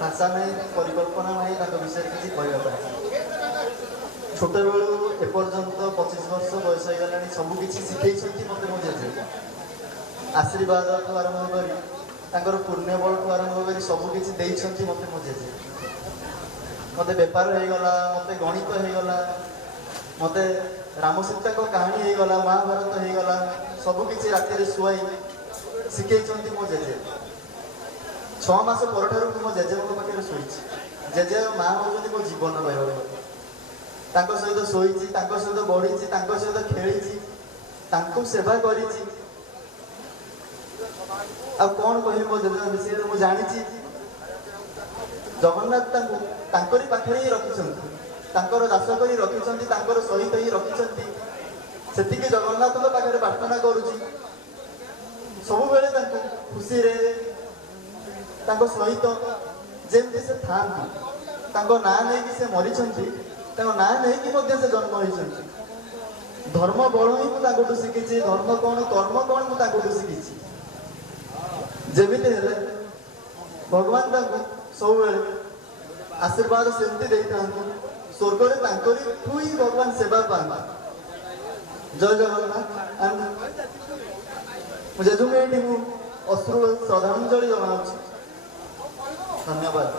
भाषा नहीं परिकल्पना नहीं विषय किसी कहवाई छोट बेलू एपर्यंत 25 वर्ष बयस हो गला सबकि शिखई मत मो जेजे आशीर्वाद ठू आरंभ कर पुण्य बल ठू आरंभ कर सबकि मत मो जेजे मत बेपार हो गला मत गणित हो गला मत राम सीता को कहानी हो गला महाभारत हो गला सबकि राति शुआई शिखई मो जेजे 6 मास पर मो जेजे पाखे शोची जेजे माँ हूँ मो जीवन रहा सहित शोची सहित बढ़ी सहित खेली सेवा कर कौन कह मो जेजे विषय मुझे जानी जगन्नाथ पाखे ही रखिंट दास कर रखिंट सहित ही रखिंट से जगन्नाथ पाखे प्रार्थना करुँच सब बेले खुशी सहित जमी से था ना नहीं से मरी ना नहीं से जन्म होती धर्म बल ही मुझे शिखी धर्म कौन कर्म कौन मुझे शिखी जमी भगवान सब आशीर्वाद सेमती स्वर्ग ही भगवान सेवा पाता जय जगन्नाथ जेजु ये अश्रु श्रद्धांजलि जनाऊँ धन्यवाद।